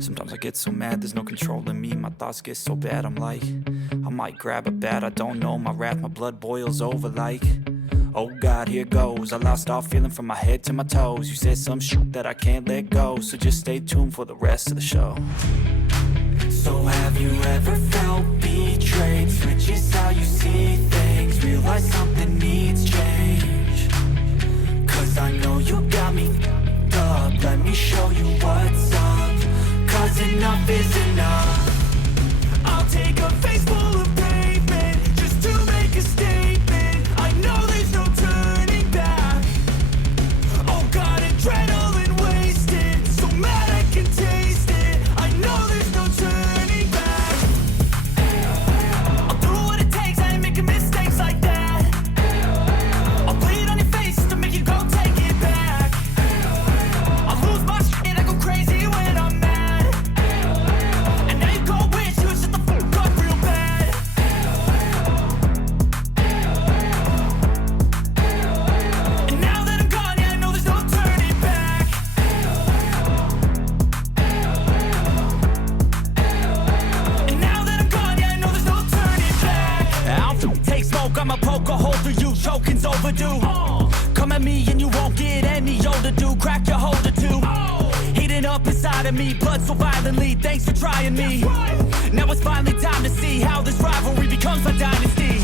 Sometimes I get so mad, there's no controlling me. My thoughts get so bad, I'm like, I might grab a bat, I don't know. My wrath, my blood boils over like, oh God, here goes. I lost all feeling from my head to my toes. You said some shit that I can't let go, so just stay tuned for the rest of the show. So have you ever felt betrayed? Switches how you see things, realize something needs change. Cause I know you got me f***ed up. Let me show you what's up. Cause enough is enough. I'll take a face full of pavement just to make a statement. I know there's no turning back. Oh God, adrenaline wasted, so mad I can taste it. I know there's no turning back. I'll do what it takes, I ain't making mistakes like that. I'll bleed on your face to make you go take it back. I'll lose my shit, I go crazy when I'm mad. And now you go wish you would shut the fuck up real bad. And now that I'm gone, yeah, I know there's no turning back. And now that I'm gone, yeah, I know there's no turning back. I'll take smoke, I'ma poke a hole through you, choking's overdue. Come at me and you won't get any older, dude. Crack your holder too. Heating up inside of me, blood so violently. Thanks for trying me. Now it's finally time to see how this rivalry becomes a dynasty.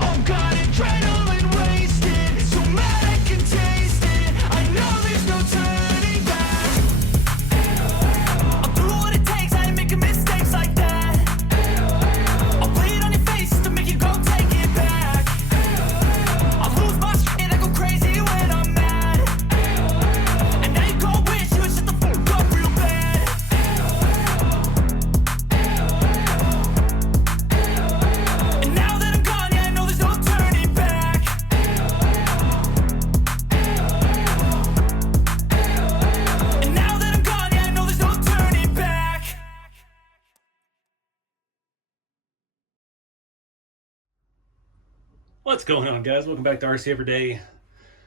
Oh God, adrenaline wasted, so mad I can taste it. I know there's no turning back. I'll do what it takes, I ain't making mistakes like that. I'll bleed on your face to make you go take it back. I'll lose my shit, I go crazy when I'm mad. And now you go wish you would shut the fuck up real bad. And now that I'm gone, yeah, I know there's no turning back. And now that I'm gone, yeah, I know there's no turning back. What's going on, guys? Welcome back to RC Everyday.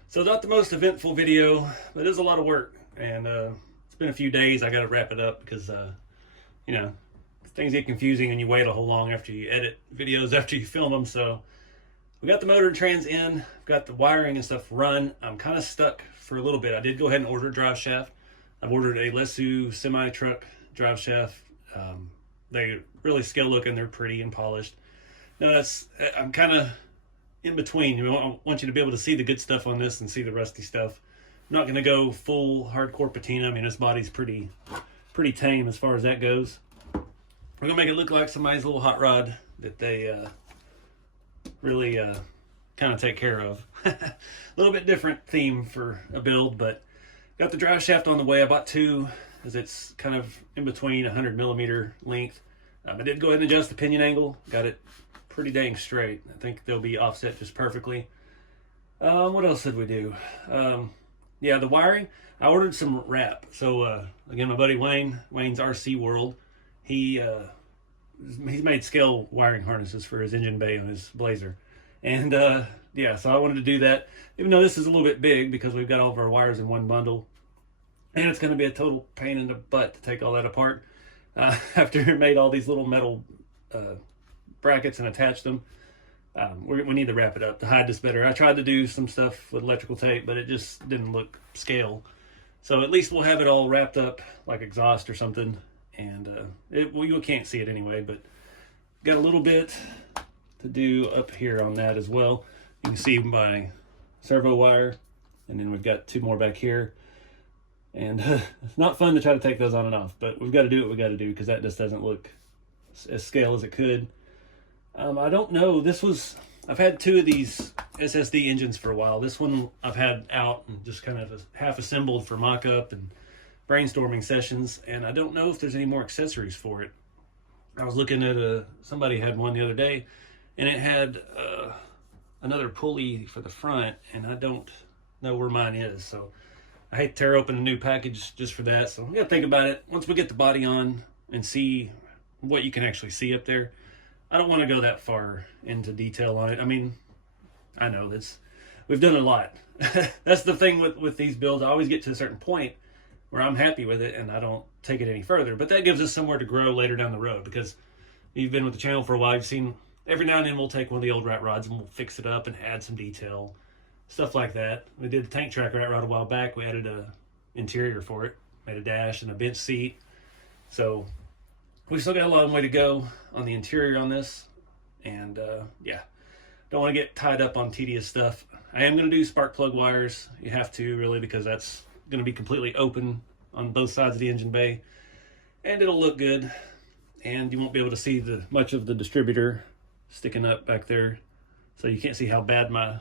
So not the most eventful video, but it is a lot of work, and it's been a few days. I got to wrap it up because you know, things get confusing and you wait a whole long after you edit videos after you film them. So we got the motor and trans in, got the wiring and stuff run. I'm kind of stuck for a little bit. I did go ahead and order a drive shaft. I've ordered a Lesu semi truck drive shaft. They really scale looking. They're pretty and polished. No, I'm kind of in between. I want you to be able to see the good stuff on this and see the rusty stuff. I'm not going to go full hardcore patina. I mean, this body's pretty tame as far as that goes. We're going to make it look like somebody's little hot rod that they really kind of take care of. A little bit different theme for a build, but got the drive shaft on the way. I bought two as it's kind of in between 100 millimeter length. I did go ahead and adjust the pinion angle. Got it pretty dang straight. I think they'll be offset just perfectly. What else did we do? Yeah, the wiring. I ordered some wrap. So again, my buddy Wayne's RC World, he's made scale wiring harnesses for his engine bay on his Blazer. And yeah, so I wanted to do that, even though this is a little bit big because we've got all of our wires in one bundle. And it's going to be a total pain in the butt to take all that apart after we made all these little metal brackets and attach them. We need to wrap it up to hide this better. I tried to do some stuff with electrical tape, but it just didn't look scale. So at least we'll have it all wrapped up like exhaust or something. And well, you can't see it anyway, but got a little bit to do up here on that as well. You can see my servo wire, and then we've got two more back here. And it's not fun to try to take those on and off, but we've got to do what we got to do because that just doesn't look as scale as it could. I don't know. I've had two of these SSD engines for a while. This one I've had out and just kind of half assembled for mock-up and brainstorming sessions, and I don't know if there's any more accessories for it. I was looking at somebody had one the other day, and it had another pulley for the front, and I don't know where mine is, so I hate to tear open a new package just for that. So we gotta think about it once we get the body on and see what you can actually see up there. I don't want to go that far into detail on it. I mean, I know we've done a lot. That's the thing with these builds. I always get to a certain point where I'm happy with it and I don't take it any further. But that gives us somewhere to grow later down the road, because you've been with the channel for a while. You've seen every now and then we'll take one of the old rat rods and we'll fix it up and add some detail, stuff like that. We did the tank track rat rod a while back. We added a interior for it, made a dash and a bench seat. So we've still got a long way to go on the interior on this. And yeah, don't want to get tied up on tedious stuff. I am going to do spark plug wires. You have to, really, because that's going to be completely open on both sides of the engine bay, and it'll look good, and you won't be able to see much of the distributor sticking up back there, so you can't see how bad my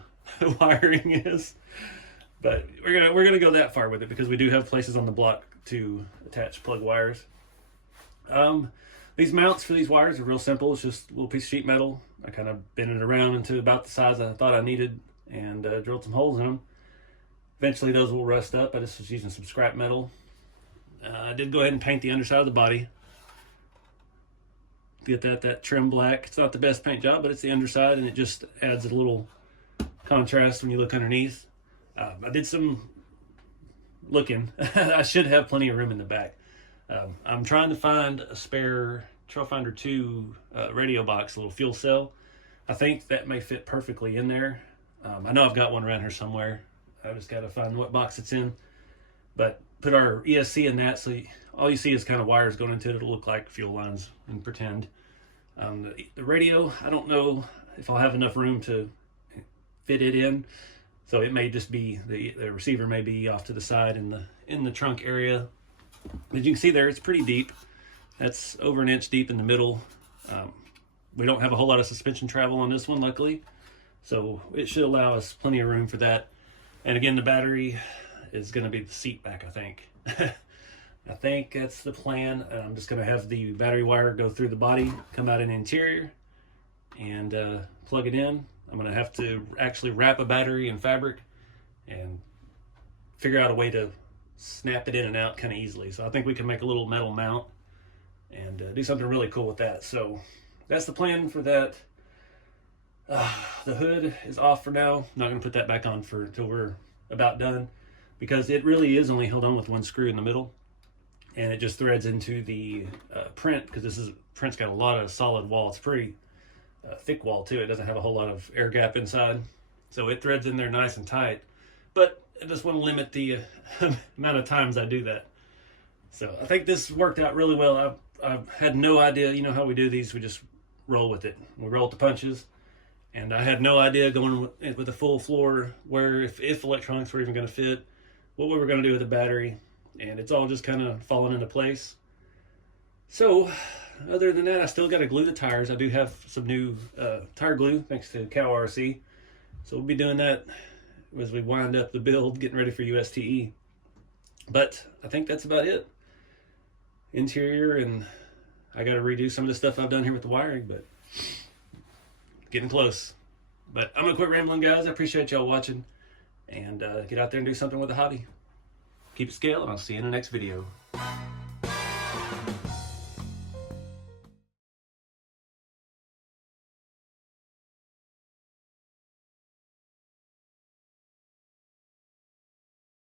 wiring is. But we're gonna go that far with it, because we do have places on the block to attach plug wires. These mounts for these wires are real simple. It's just a little piece of sheet metal. I kind of bent it around into about the size I thought I needed, and drilled some holes in them. Eventually those will rust up. I just was using some scrap metal. I did go ahead and paint the underside of the body. Get that trim black. It's not the best paint job, but it's the underside, and it just adds a little contrast when you look underneath. I did some looking. I should have plenty of room in the back. I'm trying to find a spare Trailfinder 2 radio box, a little fuel cell. I think that may fit perfectly in there. I know I've got one around here somewhere. I just got to find what box it's in. But put our ESC in that, so all you see is kind of wires going into it. It'll look like fuel lines, and pretend. The radio, I don't know if I'll have enough room to fit it in. So it may just be, the receiver may be off to the side in the trunk area. As you can see there, it's pretty deep. That's over 1 inch deep in the middle. We don't have a whole lot of suspension travel on this one, luckily. So it should allow us plenty of room for that. And again, the battery is going to be the seat back, I think. I think that's the plan. I'm just going to have the battery wire go through the body, come out in the interior, and plug it in. I'm going to have to actually wrap a battery in fabric and figure out a way to snap it in and out kind of easily. So I think we can make a little metal mount and do something really cool with that. So that's the plan for that. The hood is off for now. I'm not going to put that back on until we're about done, because it really is only held on with one screw in the middle, and it just threads into the print, because print's got a lot of solid wall. It's a pretty thick wall too. It doesn't have a whole lot of air gap inside, so it threads in there nice and tight. But I just want to limit the amount of times I do that. So I think this worked out really well. I've had no idea. You know how we do these, we just roll with it. We roll with the punches. And I had no idea going with a full floor where, if electronics were even going to fit, what we were going to do with the battery. And it's all just kind of fallen into place. So, other than that, I still got to glue the tires. I do have some new tire glue, thanks to Cow RC. So we'll be doing that as we wind up the build, getting ready for USTE. But I think that's about it. Interior, and I got to redo some of the stuff I've done here with the wiring, but getting close. But I'm gonna quit rambling, guys. I appreciate y'all watching, and get out there and do something with the hobby. Keep it scale, and I'll see you in the next video.